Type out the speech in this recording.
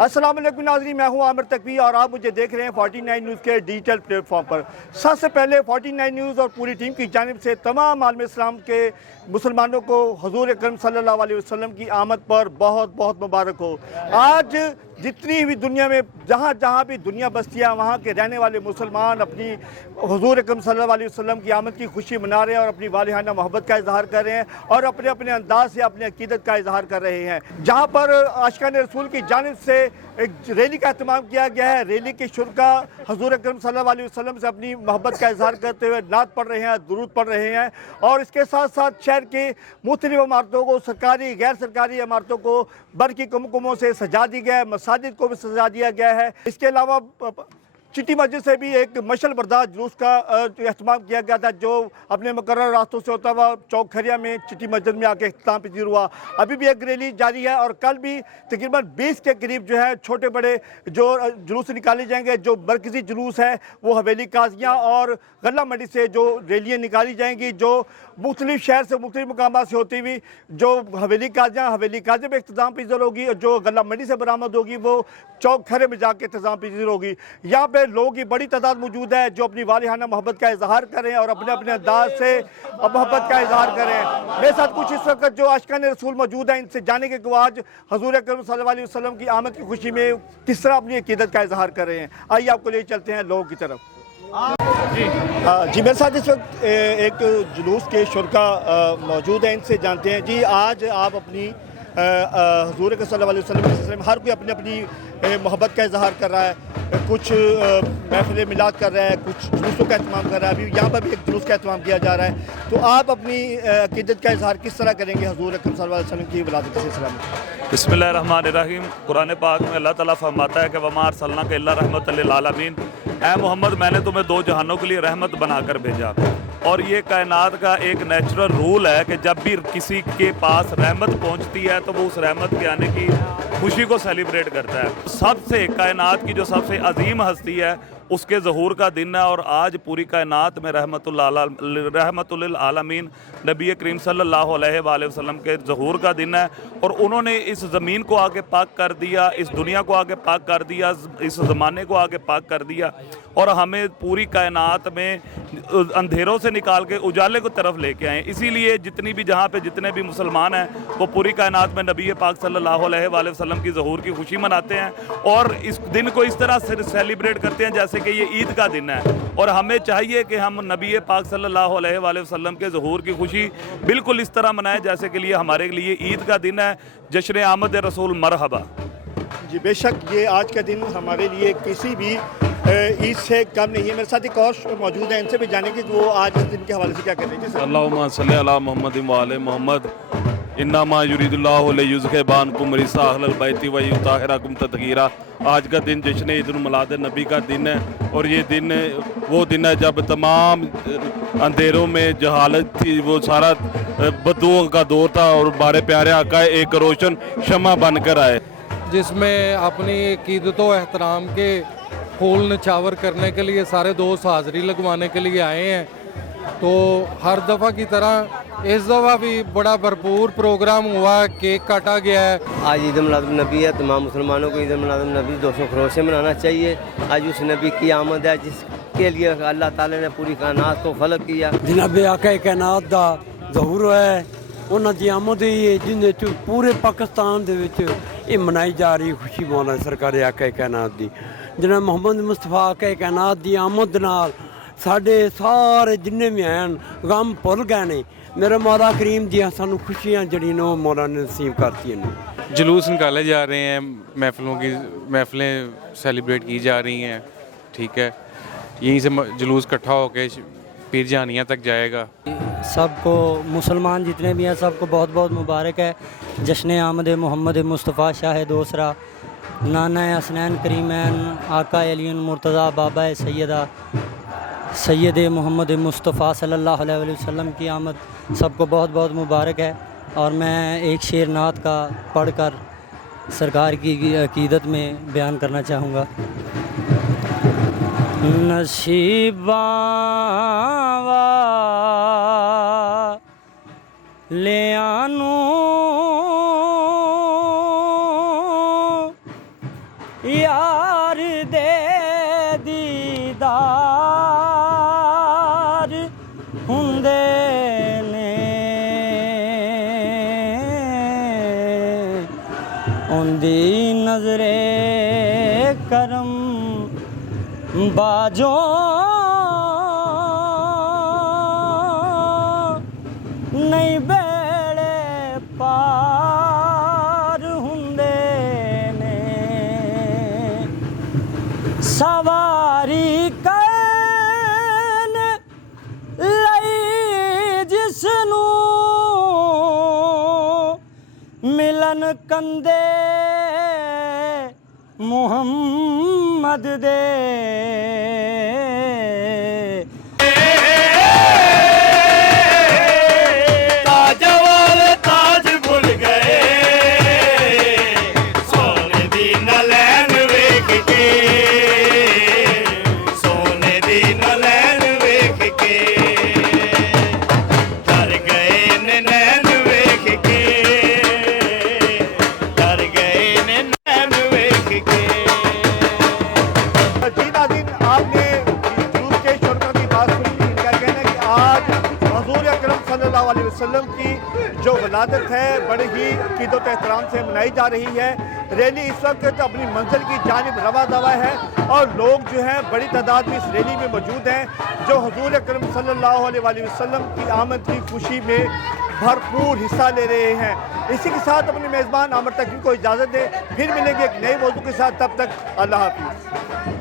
अस्सलाम वालेकुम नाज़रीन, मैं हूं आमिर तकवी और आप मुझे देख रहे हैं 49 न्यूज़ के डिजिटल प्लेटफॉर्म पर। सबसे पहले 49 न्यूज़ और पूरी टीम की जानिब से तमाम आलम इस्लाम के मुसलमानों को हुज़ूर अकरम सल्लल्लाहु अलैहि वसल्लम की आमद पर बहुत बहुत मुबारक हो। आज जितनी भी दुनिया में जहाँ जहाँ भी दुनिया बसती है वहाँ के रहने वाले मुसलमान अपनी हुज़ूर अकरम सल्लल्लाहु अलैहि वसल्लम की आमद की खुशी मना रहे हैं और अपनी वालिहाना मोहब्बत का इजहार कर रहे हैं और अपने अपने अंदाज से अपनी अकीदत का इजहार कर रहे हैं। जहाँ पर आशिकान रसूल की जानिब से एक रैली का एहतमाम किया गया है। रैली के शुरका हुज़ूर अकरम सल्लल्लाहु अलैहि वसल्लम से अपनी मोहब्बत का इजहार करते हुए नात पढ़ रहे हैं, दुरूद पढ़ रहे हैं और इसके साथ साथ शहर की मुख्तलिफ इमारतों को, सरकारी गैर सरकारी इमारतों को बरक़ी कुमकुमों से सजा दी गया है, मसाजिद को भी सजा दिया गया है। इसके अलावा चिट्टी मस्जिद से भी एक मशल बर्दाश्त जुलूस का एहतमाम किया गया था जो अपने मुकर्रर रास्तों से होता हुआ चौक खरिया में चिट्टी मस्जिद में आके इख्तिताम पजीर हुआ। अभी भी एक रैली जारी है और कल भी तकरीबन 20 के करीब जो है छोटे बड़े जो जुलूस निकाले जाएंगे। जो मरकज़ी जुलूस है वो हवेली काजियाँ और गल्ला मंडी से जो रैलियाँ निकाली जाएंगी, जो मुख्तलिफ शहर से मुख्तलिफ मकामात से होती हुई जो हवेली काजियाँ में इख्तिताम पजीर होगी और जो गल्ला मंडी से बरामद होगी वो चौक खरे में जाके इख्तिताम पजीर होगी। यहाँ पे लोगों की बड़ी तादाद मौजूद है जो अपनी वालिहाना मोहब्बत का इजहार करें और अपने अपने अंदाज से मोहब्बत का इजहार करें। मेरे साथ कुछ इस वक्त जो आशिकान रसूल मौजूद हैं, इनसे जाने के को आज हुज़ूर अकरम सल्लल्लाहु अलैहि वसल्लम की आमद की खुशी में किस तरह अपनी अकीदत का इजहार कर रहे हैं। आइए आपको ले चलते हैं लोगों की तरफ। जी मेरे साथ इस वक्त एक जुलूस के शुरका मौजूद हैं, इनसे जानते हैं। जी आज आप अपनी हुज़ूर के सल्लल्लाहु अलैहि वसल्लम हर कोई अपनी अपनी मोहब्बत का इजहार कर रहा है, कुछ महफिल मिलाद कर रहा है, कुछ जुलूसों का एहतमाम कर रहा है। अभी यहाँ पर भी एक जुलूस का एहतमाम किया जा रहा है, तो आप अपनी अकीदत का इजहार किस तरह करेंगे हुज़ूर अकरम सल्लल्लाहु अलैहि वसल्लम की विलादत के सिलसिले में? बिस्मिल्लाहिर्रहमानिर्रहीम। कुरान पाक में अल्लाह ताला फरमाता है कि वमा अरसलनाका इल्ला रहमतल लिल आलमीन, ऐ मोहम्मद मैंने तुम्हें दो जहानों के लिए रहमत बनाकर भेजा। और ये कायनात का एक नेचुरल रूल है कि जब भी किसी के पास रहमत पहुंचती है तो वो उस रहमत के आने की खुशी को सेलिब्रेट करता है। सबसे कायनात की जो सबसे अजीम हस्ती है उसके ज़हूर का दिन है और आज पूरी कायनात में रहमतुल आलमीन नबी करीम सल्लल्लाहु अलैहि वसल्लम के ज़हूर का दिन है। और उन्होंने इस ज़मीन को आगे पाक कर दिया, इस दुनिया को आगे पाक कर दिया, इस ज़माने को आगे पाक कर दिया और हमें पूरी कायनात में अंधेरों से निकाल के उजाले को तरफ लेके आए। इसीलिए जितनी भी जहाँ पे जितने भी मुसलमान हैं वो पूरी कायनात में नबी पाक सल्लल्लाहु अलैहि वसल्लम की ज़हूर की खुशी मनाते हैं और इस दिन को इस तरह से सेलिब्रेट करते हैं जैसे कि ये ईद का दिन है। और हमें चाहिए कि हम नबी पाक सल्लल्लाहु अलैहि वसल्लम के ज़हूर की खुशी बिल्कुल इस तरह मनाएं जैसे कि लिए हमारे लिए ईद का दिन है, जश्न आमद रसूल मरहबा। जी बेशक ये आज का दिन हमारे लिए किसी भी ईद से कम नहीं है। मेरे साथ एक और मौजूद है, इनसे भी जाने की वो आज इस दिन के हवाले से क्या कहते हैं। अल्लाहुम्मा सल्ली अला मुहम्मद व आले मुहम्मद इन्नमा युरिदुल्लाहु लियुज़हिबानकुम रिसा अहलल बैति व युताहिरकुम तत्हीरा। आज का दिन जश्न ईद उल मिलाद नबी का दिन है और ये दिन वो दिन है जब तमाम अंधेरों में जहालत थी वो सारा बदुओं का दौर था और हमारे प्यारे आका एक रोशन शमा बनकर आए, जिसमें अपनी अकीदतों एहतराम के फूल नछावर करने के लिए सारे दोस्त हाज़िरी लगवाने के लिए आए हैं। तो हर दफ़ा की तरह इस दफ़ा भी बड़ा भरपूर प्रोग्राम हुआ, केक काटा गया है। आज ईद मिलाद नबी है, तमाम मुसलमानों को ईद मिलाद नबी दोस्तों खरोश से मनाना चाहिए। आज उस नबी की आमद है जिसके लिए अल्लाह ताला ने पूरी कायनात को खलक किया। जनाब आका कायनात दा ज़हूर है, उन्हां दी आमद है जिन्हें पूरे पाकिस्तान दे विच ये मनाई जा रही खुशी मौला सरकार आका कायनात दी। जनाब मोहम्मद मुस्तफा आका कायनात दी आमद नाल साढ़े सारे जिन्ने भी हैं गम भुल गए ने। मेरे मौला करीम दी सानू खुशियाँ जड़ी ने मौला ने नसीब करती हैं। जुलूस निकाले जा रहे हैं, महफिलें सेलिब्रेट की जा रही हैं, ठीक है। यहीं से जुलूस इकट्ठा होकर पीर जानिया तक जाएगा। सबको मुसलमान जितने भी हैं सबको बहुत बहुत मुबारक है। जश्न आमद मोहम्मद मुस्तफ़ा शाह दोसरा नाना हसनैन करीमैन आका अली मुर्तज़ा बाबा सैयदा सैयद मोहम्मद मुस्तफ़ा सल्लल्लाहु अलैहि वसल्लम की आमद सबको बहुत बहुत मुबारक है। और मैं एक शेर नात का पढ़कर सरकार की अकीदत में बयान करना चाहूँगा। नसीबा ले आनू اندی نظر کرم باجو نہیں بیڑے پار ہندے نے سواری کن لئی جس نو ملن کندے محمد دے وسلم کی جو ولادت ہے بڑے ہی عقیدت و احترام سے منائی جا رہی ہے. ریلی اس وقت اپنی منزل کی جانب رواں دوا ہے اور لوگ جو ہیں بڑی تعداد میں اس ریلی میں موجود ہیں جو حضور اکرم صلی اللہ علیہ وآلہ وسلم کی آمد کی خوشی میں بھرپور حصہ لے رہے ہیں. اسی کے ساتھ اپنے میزبان عامر تقوی کو اجازت دیں. پھر ملیں گے ایک نئے موضوع کے ساتھ. تب تک اللہ حافظ.